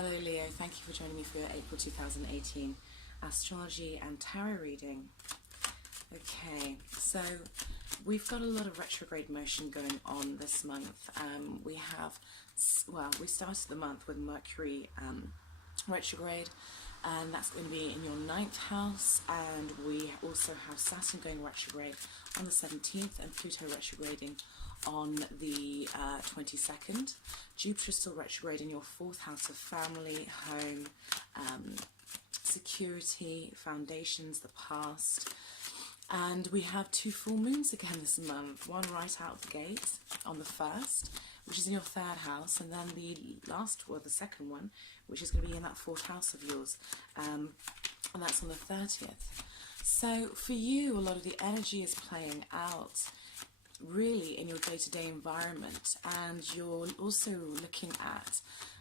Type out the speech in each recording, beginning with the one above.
Hello Leo, thank you for joining me for your April 2018 astrology and tarot reading. Okay, so we've got a lot of retrograde motion going on this month. We started the month with Mercury retrograde, and that's going to be in your 9th house, and we also have Saturn going retrograde on the 17th and Pluto retrograding on the 22nd. Jupiter is still retrograde in your 4th house of family, home, security, foundations, the past. And we have 2 full moons again this month, one right out of the gate on the 1st, which is in your 3rd house, and then the second one, which is going to be in that 4th house of yours, and that's on the 30th. So for you, a lot of the energy is playing out really in your day-to-day environment, and you're also looking at,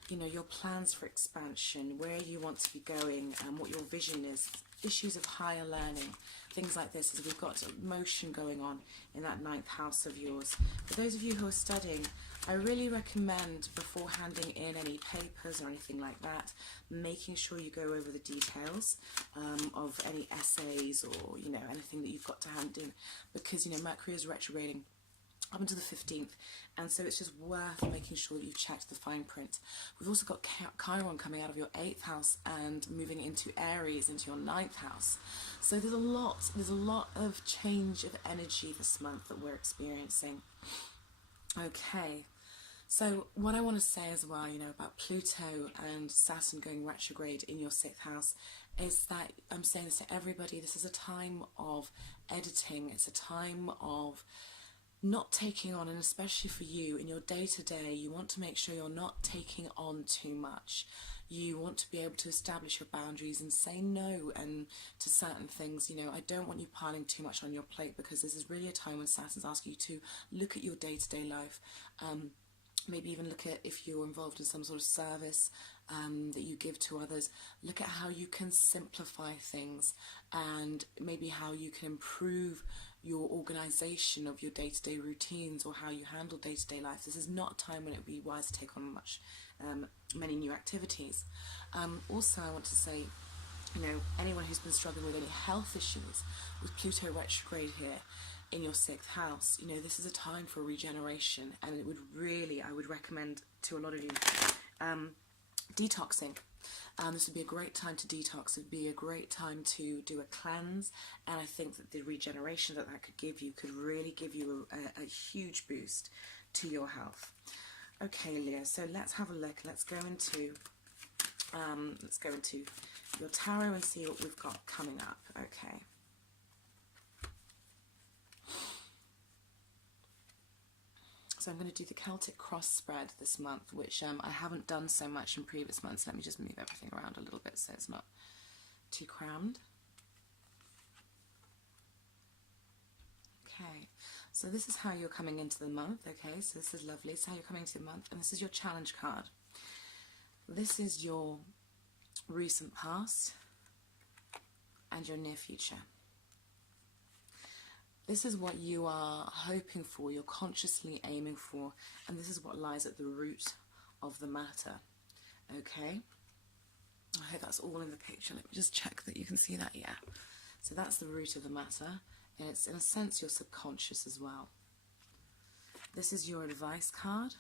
you know, your plans for expansion, where you want to be going, and what your vision is, issues of higher learning, things like this, as we've got motion going on in that 9th house of yours. For those of you who are studying, I really recommend, before handing in any papers or anything like that, making sure you go over the details of any essays or, you know, anything that you've got to hand in, because, you know, Mercury is retrograding up until the 15th, and so it's just worth making sure that you've checked the fine print. We've also got Chiron coming out of your 8th house and moving into Aries, into your 9th house. So there's a lot of change of energy this month that we're experiencing. Okay, so what I want to say as well, you know, about Pluto and Saturn going retrograde in your 6th house is that I'm saying this to everybody, this is a time of editing, it's a time of not taking on, and especially for you in your day-to-day, you want to make sure you're not taking on too much. You want to be able to establish your boundaries and say no and to certain things. You know, I don't want you piling too much on your plate, because this is really a time when Saturn's asking you to look at your day-to-day life. Maybe even look at, if you're involved in some sort of service that you give to others, look at how you can simplify things, and maybe how you can improve your organisation of your day-to-day routines, or how you handle day-to-day life. This is not a time when it would be wise to take on many new activities. Also, I want to say, you know, anyone who's been struggling with any health issues, with Pluto retrograde here in your 6th house, you know, this is a time for regeneration, and I would recommend to a lot of you detoxing. This would be a great time to detox. It would be a great time to do a cleanse, and I think that the regeneration that could give you could really give you a huge boost to your health. Okay, Leo, so let's have a look. Let's go into your tarot and see what we've got coming up. Okay. So I'm going to do the Celtic cross spread this month, which I haven't done so much in previous months. Let me just move everything around a little bit so it's not too crammed. Okay, so this is how you're coming into the month. Okay, so this is lovely. So how you're coming into the month, and this is your challenge card. This is your recent past and your near future. This is what you are hoping for, you're consciously aiming for, and this is what lies at the root of the matter. Okay? I hope that's all in the picture. Let me just check that you can see that. Yeah. So that's the root of the matter, and it's in a sense your subconscious as well. This is your advice card,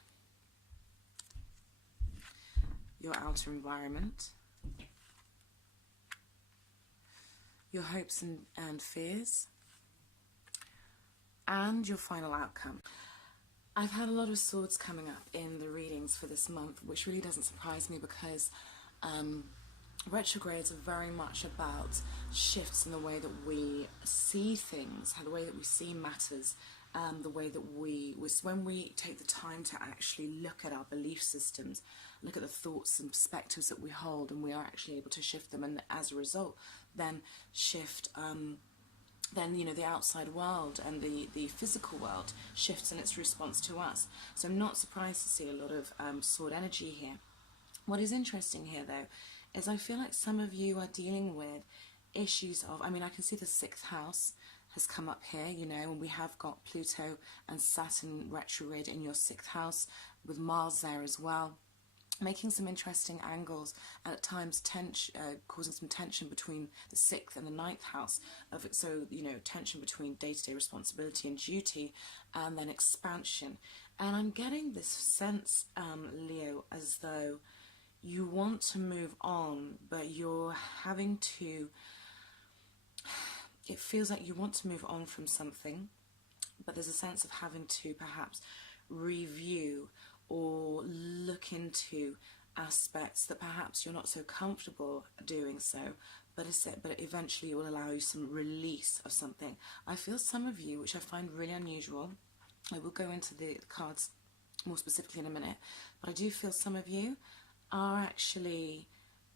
your outer environment, your hopes and fears, and your final outcome. I've had a lot of swords coming up in the readings for this month, which really doesn't surprise me, because retrogrades are very much about shifts in the way that we see things, the way that we see matters, the way that when we take the time to actually look at our belief systems, look at the thoughts and perspectives that we hold, and we are actually able to shift them, and as a result then shift then, you know, the outside world and the physical world shifts in its response to us. So I'm not surprised to see a lot of sword energy here. What is interesting here, though, is I feel like some of you are dealing with issues of, I mean, I can see the 6th house has come up here, you know, and we have got Pluto and Saturn retrograde in your 6th house with Mars there as well. making some interesting angles, and at times causing some tension between the 6th and the 9th house of it. So, you know, tension between day-to-day responsibility and duty, and then expansion. And I'm getting this sense, Leo, as though you want to move on, but you're having to, it feels like you want to move on from something, but there's a sense of having to perhaps review or look into aspects that perhaps you're not so comfortable doing so, but eventually it will allow you some release of something. I feel some of you, which I find really unusual, I will go into the cards more specifically in a minute, but I do feel some of you are actually,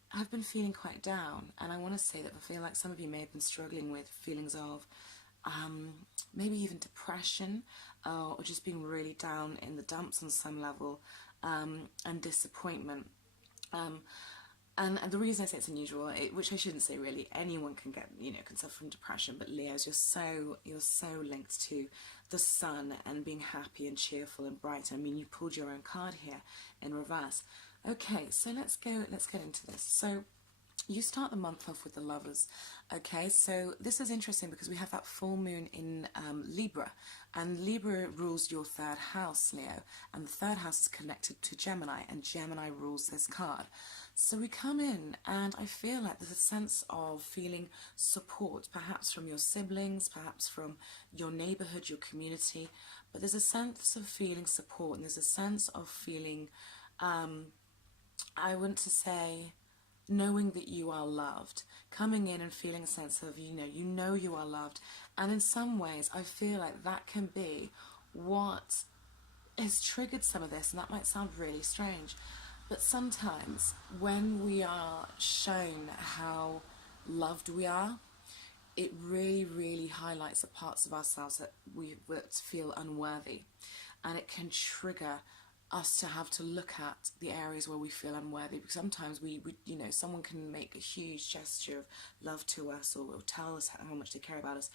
have been feeling quite down, and I want to say that I feel like some of you may have been struggling with feelings of maybe even depression, or just being really down in the dumps on some level, and disappointment. And the reason I say it's unusual, which I shouldn't say really, anyone can get, you know, can suffer from depression, but Leos, you're so linked to the sun and being happy and cheerful and bright. I mean, you pulled your own card here in reverse. Okay, so let's get into this. So you start the month off with the Lovers. Okay, so this is interesting because we have that full moon in Libra, and Libra rules your 3rd house, Leo, and the 3rd house is connected to Gemini, and Gemini rules this card. So we come in, and I feel like there's a sense of feeling support, perhaps from your siblings, perhaps from your neighborhood, your community, but there's a sense of feeling support, and there's a sense of feeling, I want to say, knowing that you are loved, coming in and feeling a sense of, you know you are loved. And in some ways, I feel like that can be what has triggered some of this, and that might sound really strange, but sometimes when we are shown how loved we are, it really, really highlights the parts of ourselves that feel unworthy, and it can trigger us to have to look at the areas where we feel unworthy, because sometimes we you know, someone can make a huge gesture of love to us, or tell us how much they care about us,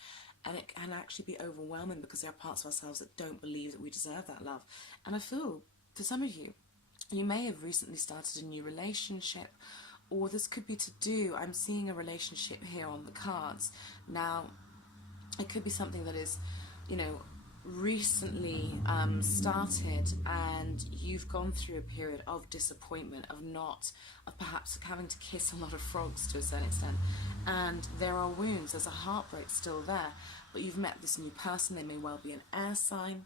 and it can actually be overwhelming because there are parts of ourselves that don't believe that we deserve that love. And I feel for some of you, you may have recently started a new relationship, or this could be to do, I'm seeing a relationship here on the cards. Now, it could be something that is, you know, recently started, and you've gone through a period of disappointment, of perhaps having to kiss a lot of frogs to a certain extent, and there are wounds, there's a heartbreak still there, but you've met this new person. They may well be an air sign,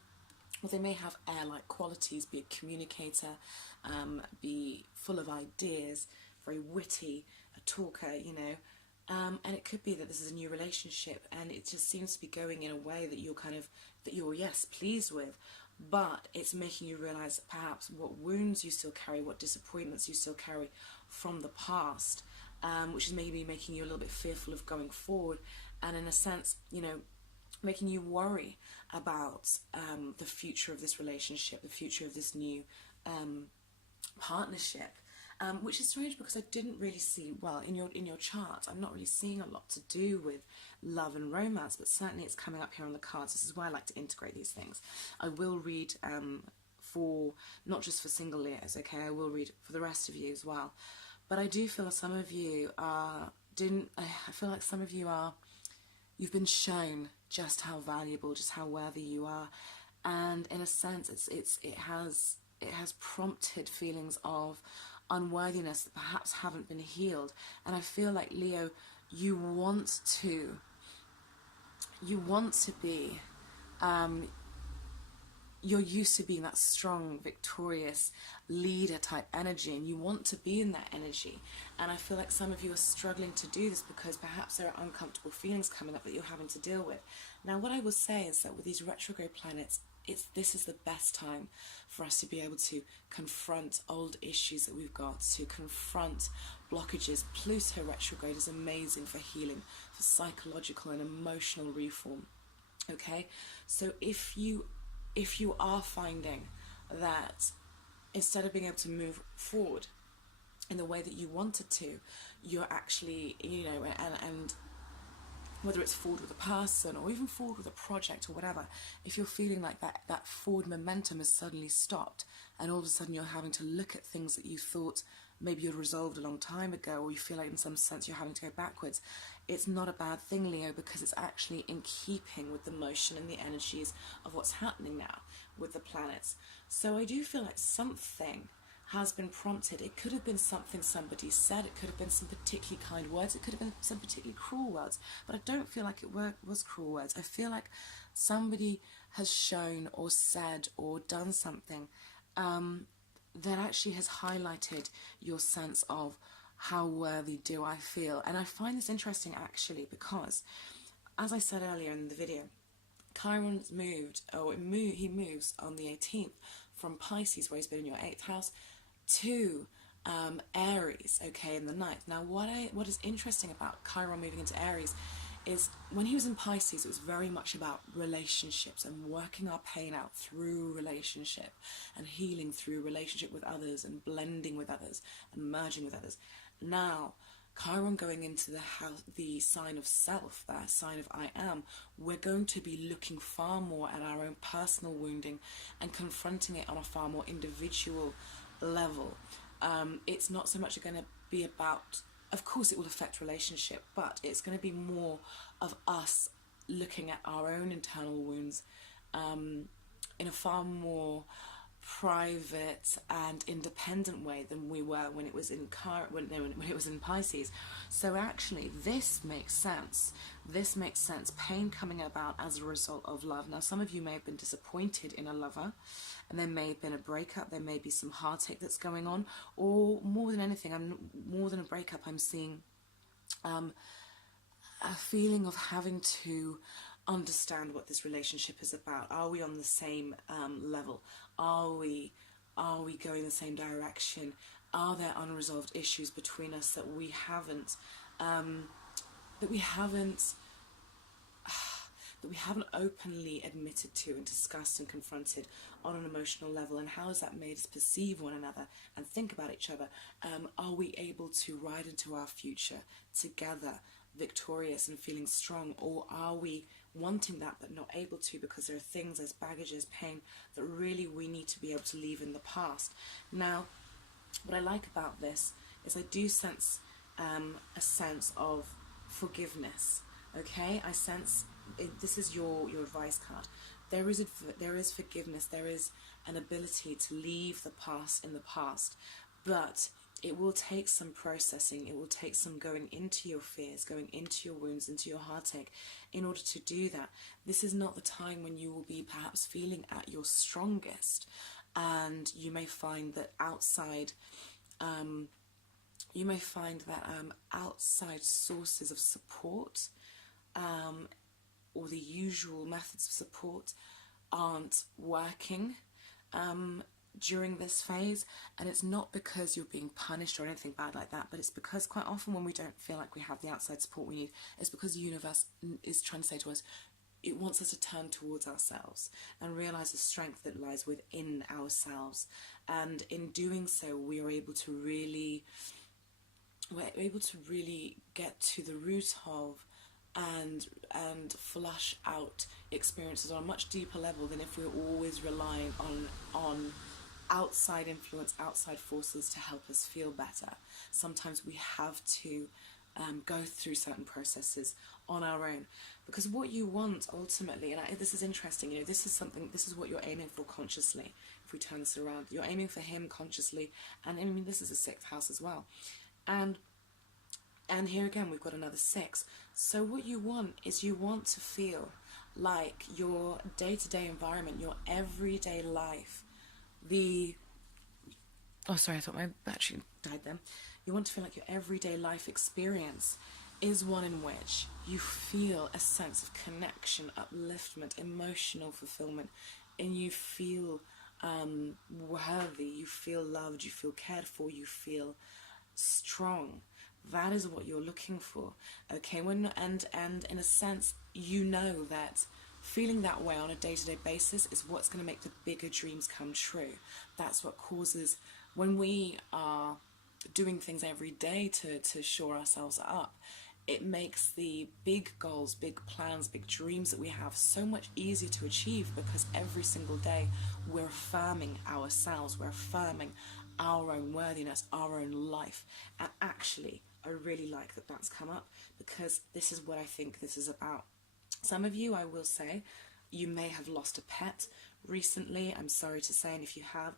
or they may have air-like qualities, be a communicator, be full of ideas, very witty, a talker, you know. And it could be that this is a new relationship, and it just seems to be going in a way that you're yes, pleased with, but it's making you realise perhaps what wounds you still carry, what disappointments you still carry from the past, which is maybe making you a little bit fearful of going forward, and in a sense, you know, making you worry about the future of this relationship, the future of this new partnership. Which is strange because I didn't really see, well, in your chart, I'm not really seeing a lot to do with love and romance, but certainly it's coming up here on the cards. This is why I like to integrate these things. I will read for, not just for single Leos, okay, I will read for the rest of you as well. But I do feel some of you I feel like some of you you've been shown just how valuable, just how worthy you are, and in a sense it has prompted feelings of unworthiness that perhaps haven't been healed. And I feel like, Leo, you want to be, you're used to being that strong, victorious leader type energy, and you want to be in that energy. And I feel like some of you are struggling to do this because perhaps there are uncomfortable feelings coming up that you're having to deal with. Now, what I will say is that with these retrograde planets, this is the best time for us to be able to confront old issues that we've got, to confront blockages. Pluto retrograde is amazing for healing, for psychological and emotional reform. Okay, so if you are finding that instead of being able to move forward in the way that you wanted to, you're actually, you know, and whether it's forward with a person or even forward with a project or whatever, if you're feeling like that forward momentum has suddenly stopped and all of a sudden you're having to look at things that you thought maybe you'd resolved a long time ago, or you feel like in some sense you're having to go backwards. It's not a bad thing, Leo, because it's actually in keeping with the motion and the energies of what's happening now with the planets. So I do feel like something has been prompted. It could have been something somebody said, it could have been some particularly kind words, it could have been some particularly cruel words, but I don't feel like it was cruel words. I feel like somebody has shown or said or done something that actually has highlighted your sense of how worthy do I feel. And I find this interesting actually because, as I said earlier in the video, Chiron's moved, he moves on the 18th from Pisces, where he's been in your 8th house, to Aries, okay, in the 9th. Now what is interesting about Chiron moving into Aries is when he was in Pisces, it was very much about relationships and working our pain out through relationship and healing through relationship with others and blending with others and merging with others. Now, Chiron going into the sign of self, that sign of I am, we're going to be looking far more at our own personal wounding and confronting it on a far more individual level. It's not so much going to be about, of course it will affect relationship, but it's going to be more of us looking at our own internal wounds in a far more private and independent way than we were when it was in when it was in Pisces. So actually this makes sense. This makes sense. Pain coming about as a result of love. Now some of you may have been disappointed in a lover, and there may have been a breakup, there may be some heartache that's going on, or more than anything, more than a breakup, I'm seeing a feeling of having to understand what this relationship is about. Are we on the same level? Are we going the same direction? Are there unresolved issues between us that we haven't openly admitted to and discussed and confronted on an emotional level? And how has that made us perceive one another and think about each other? Are we able to ride into our future together, victorious and feeling strong, or are we wanting that but not able to because there are things, there's baggages, pain that really we need to be able to leave in the past? Now, what I like about this is I do sense a sense of forgiveness. Okay, I sense this is your advice card. There is forgiveness. There is an ability to leave the past in the past, but it will take some processing. It will take some going into your fears, going into your wounds, into your heartache in order to do that. This is not the time when you will be perhaps feeling at your strongest, and you may find that outside sources of support or the usual methods of support aren't working during this phase. And it's not because you're being punished or anything bad like that, but it's because quite often when we don't feel like we have the outside support we need, it's because the universe is trying to say to us, it wants us to turn towards ourselves and realize the strength that lies within ourselves. And in doing so, we are able to really get to the root of and flush out experiences on a much deeper level than if we're always relying on outside influence, outside forces to help us feel better. Sometimes we have to go through certain processes on our own, because what you want ultimately, and this is interesting, this is what you're aiming for consciously. If we turn this around, you're aiming for him consciously, and I mean this is a 6th house as well, and here again we've got another 6. So what you want is you want to feel like your day-to-day environment, your everyday life, oh sorry, I thought my battery died then. You want to feel like your everyday life experience is one in which you feel a sense of connection, upliftment, emotional fulfillment, and you feel worthy, you feel loved, you feel cared for, you feel strong. That is what you're looking for, okay? And in a sense, you know that feeling that way on a day-to-day basis is what's going to make the bigger dreams come true. That's what causes, when we are doing things every day to shore ourselves up, it makes the big goals, big plans, big dreams that we have so much easier to achieve, because every single day we're affirming ourselves, we're affirming our own worthiness, our own life. And actually, I really like that that's come up, because this is what I think this is about. Some of you, I will say, you may have lost a pet recently. I'm sorry to say, and if you have,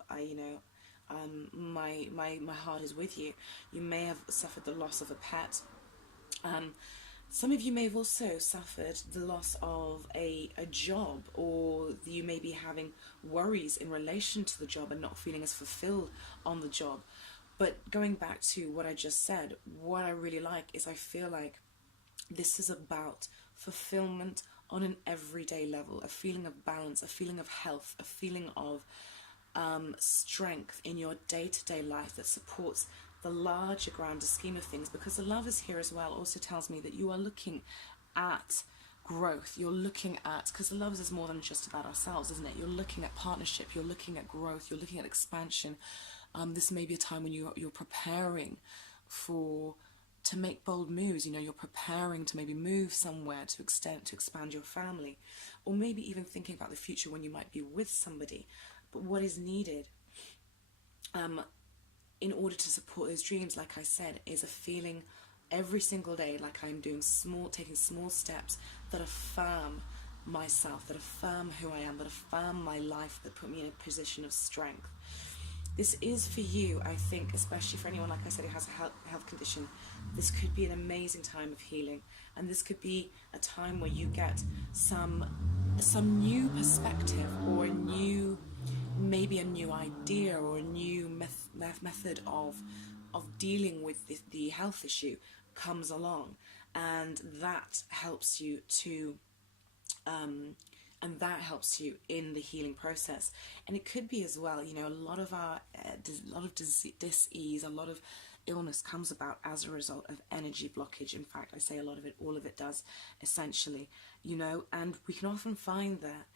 my heart is with you. You may have suffered the loss of a pet. Some of you may have also suffered the loss of a job, or you may be having worries in relation to the job and not feeling as fulfilled on the job. But going back to what I just said, what I really like is I feel like this is about fulfillment on an everyday level, a feeling of balance, a feeling of health, a feeling of strength in your day-to-day life that supports the larger, grander scheme of things. Because the Lovers here as well also tells me that you are looking at growth. You're looking at, because the Lovers is more than just about ourselves, isn't it? You're looking at partnership, you're looking at growth, you're looking at expansion. This may be a time when you're preparing to make bold moves. You're preparing to maybe move somewhere to expand your family, or maybe even thinking about the future when you might be with somebody. But what is needed in order to support those dreams, like I said, is a feeling every single day like I'm taking small steps that affirm myself, that affirm who I am, that affirm my life, that put me in a position of strength. This is for you, I think, especially for anyone, like I said, who has a health condition. This could be an amazing time of healing, and this could be a time where you get some new perspective, or maybe a new idea, or a new method of dealing with the health issue comes along, and that helps you to in the healing process. And it could be as well, a lot of dis-ease, a lot of illness comes about as a result of energy blockage. In fact, I say a lot of it, all of it does, essentially, and we can often find that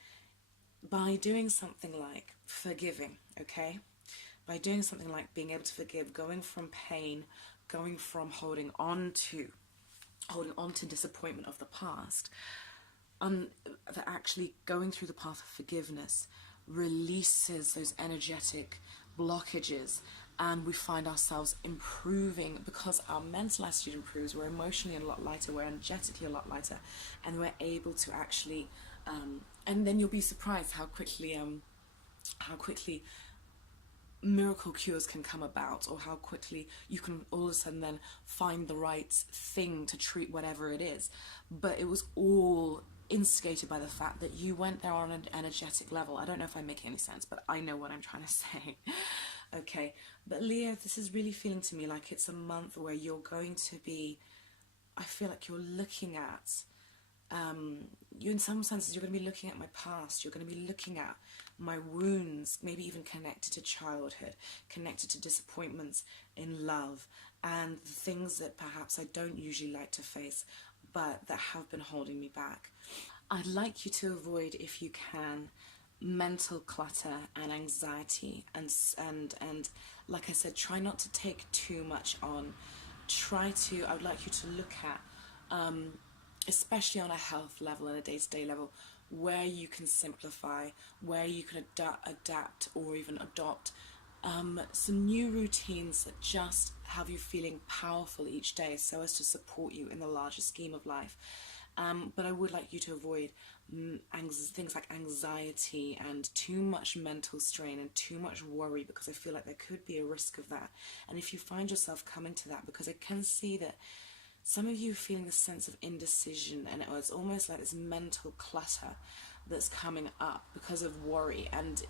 by doing something like forgiving, okay? By doing something like being able to forgive, going from pain, going from holding on to disappointment of the past, that actually going through the path of forgiveness releases those energetic blockages, and we find ourselves improving because our mental attitude improves. We're emotionally a lot lighter, we're energetically a lot lighter, and we're able to actually and then you'll be surprised how quickly miracle cures can come about, or how quickly you can all of a sudden then find the right thing to treat whatever it is. But it was all instigated by the fact that you went there on an energetic level. I don't know if I'm making any sense, but I know what I'm trying to say. Okay, but Leo, this is really feeling to me like it's a month where you're going to be, I feel like you're looking at, you in some senses, you're going to be looking at my past, you're going to be looking at my wounds, maybe even connected to childhood, connected to disappointments in love, and things that perhaps I don't usually like to face, but that have been holding me back. I'd like you to avoid, if you can, mental clutter and anxiety, and like I said, try not to take too much on. I would like you to look at, especially on a health level and a day-to-day level, where you can simplify, where you can adapt or even adopt some new routines that just have you feeling powerful each day, so as to support you in the larger scheme of life. But I would like you to avoid things like anxiety and too much mental strain and too much worry, because I feel like there could be a risk of that. And if you find yourself coming to that, because I can see that some of you are feeling a sense of indecision, and it's almost like this mental clutter that's coming up because of worry. And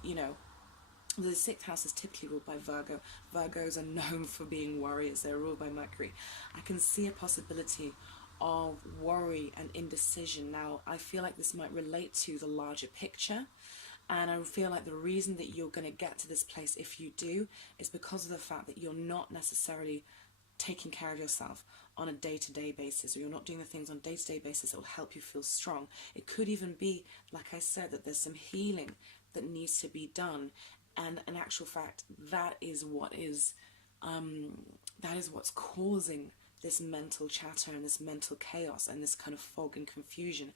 the 6th house is typically ruled by Virgo. Virgos are known for being warriors. They're ruled by Mercury. I can see a possibility of worry and indecision. Now, I feel like this might relate to the larger picture, and I feel like the reason that you're going to get to this place, if you do, is because of the fact that you're not necessarily taking care of yourself on a day-to-day basis, or you're not doing the things on a day-to-day basis that will help you feel strong. It could even be, like I said, that there's some healing that needs to be done, and in actual fact, that is what's causing this mental chatter and this mental chaos and this kind of fog and confusion.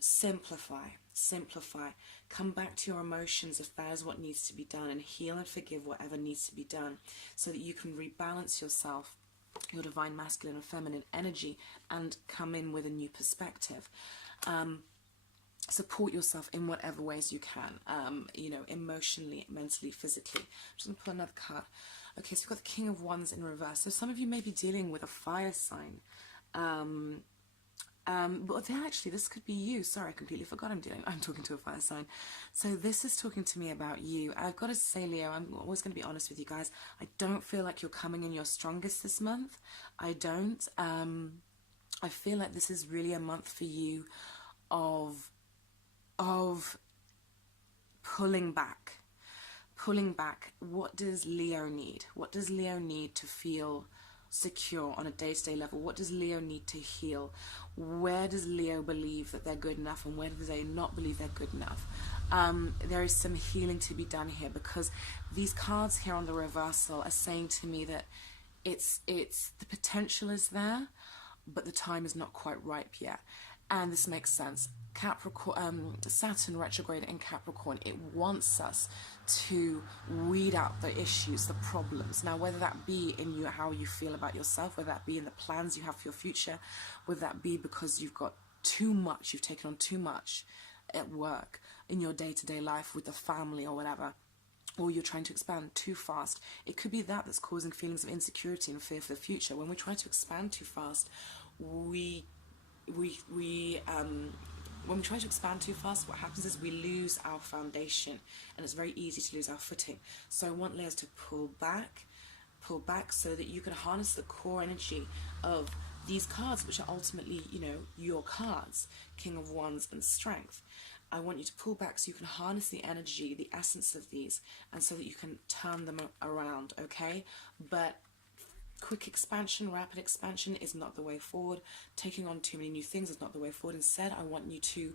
Simplify, simplify. Come back to your emotions if that is what needs to be done, and heal and forgive whatever needs to be done, so that you can rebalance yourself, your divine masculine and feminine energy, and come in with a new perspective. Support yourself in whatever ways you can, you know, emotionally, mentally, physically. I'm just going to pull another card. Okay, so we've got the King of Wands in reverse. So some of you may be dealing with a fire sign. But then actually, this could be you. Sorry, I completely forgot I'm talking to a fire sign. So this is talking to me about you. I've got to say, Leo, I'm always going to be honest with you guys. I don't feel like you're coming in your strongest this month. I don't. I feel like this is really a month for you of pulling back. Pulling back. What does Leo need? What does Leo need to feel secure on a day-to-day level? What does Leo need to heal? Where does Leo believe that they're good enough, and where do they not believe they're good enough? There is some healing to be done here, because these cards here on the reversal are saying to me that it's the potential is there, but the time is not quite ripe yet. And this makes sense. Capricorn, Saturn retrograde in Capricorn, it wants us to weed out the issues, the problems. Now, whether that be in you, how you feel about yourself, whether that be in the plans you have for your future, whether that be because you've got too much, you've taken on too much at work, in your day-to-day life with the family or whatever, or you're trying to expand too fast. It could be that that's causing feelings of insecurity and fear for the future. When we try to expand too fast, when we try to expand too fast, what happens is we lose our foundation, and it's very easy to lose our footing. So I want layers to pull back so that you can harness the core energy of these cards, which are ultimately, you know, your cards, King of Wands and Strength. I want you to pull back so you can harness the energy, the essence of these, and so that you can turn them around, okay? But quick expansion, rapid expansion is not the way forward. Taking on too many new things is not the way forward. Instead, I want you to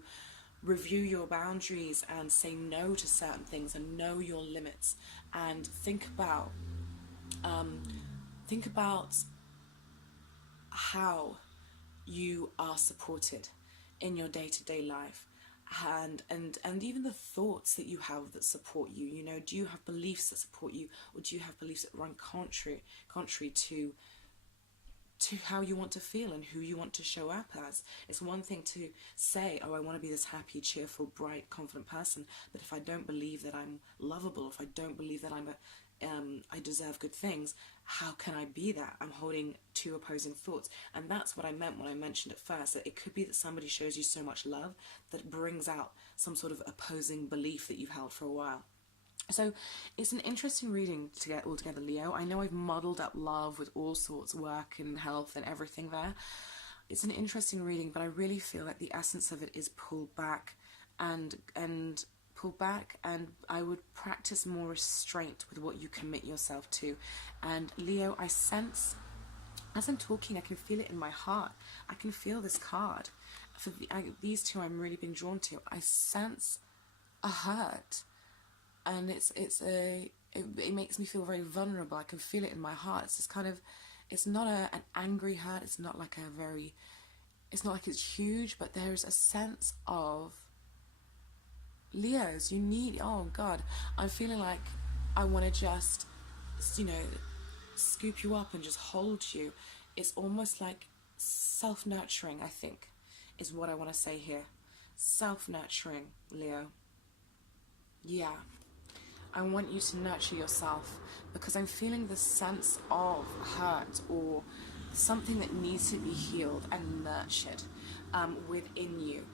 review your boundaries and say no to certain things and know your limits, and think about how you are supported in your day-to-day life, and even the thoughts that you have that support you. You know, do you have beliefs that support you, or do you have beliefs that run contrary to how you want to feel and who you want to show up as? It's one thing to say, oh, I want to be this happy, cheerful, bright, confident person, but if I don't believe that I'm lovable, if I don't believe that I deserve good things, how can I be that? I'm holding two opposing thoughts. And that's what I meant when I mentioned at first, that it could be that somebody shows you so much love that it brings out some sort of opposing belief that you've held for a while. So it's an interesting reading to get all together, Leo. I know I've muddled up love with all sorts, work and health and everything there. It's an interesting reading, but I really feel like the essence of it is pull back and I would practice more restraint with what you commit yourself to. And Leo, I sense, as I'm talking, I can feel it in my heart. I can feel this card. For these two I'm really being drawn to. I sense a hurt, and it makes me feel very vulnerable. I can feel it in my heart. It's this kind of, it's not an angry hurt. It's not like it's huge, but there's a sense of, Leos, you need, oh God, I'm feeling like I want to just, you know, scoop you up and just hold you. It's almost like self-nurturing, I think, is what I want to say here. Self-nurturing, Leo. Yeah. I want you to nurture yourself, because I'm feeling the sense of hurt or something that needs to be healed and nurtured within you.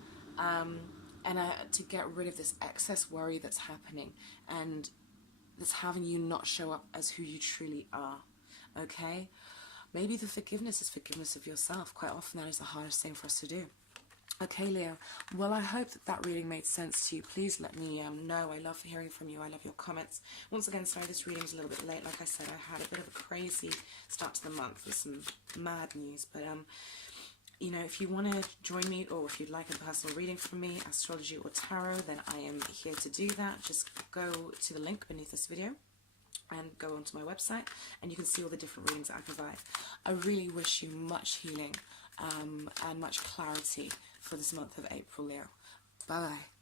And to get rid of this excess worry that's happening and that's having you not show up as who you truly are, okay? Maybe the forgiveness is forgiveness of yourself. Quite often that is the hardest thing for us to do. Okay, Leo. Well, I hope that reading made sense to you. Please let me know. I love hearing from you. I love your comments. Once again, sorry this reading's a little bit late. Like I said, I had a bit of a crazy start to the month with some mad news. But, you know, if you want to join me, or if you'd like a personal reading from me, astrology or tarot, then I am here to do that. Just go to the link beneath this video and go onto my website and you can see all the different readings that I provide. I really wish you much healing and much clarity for this month of April, Leo. Bye bye.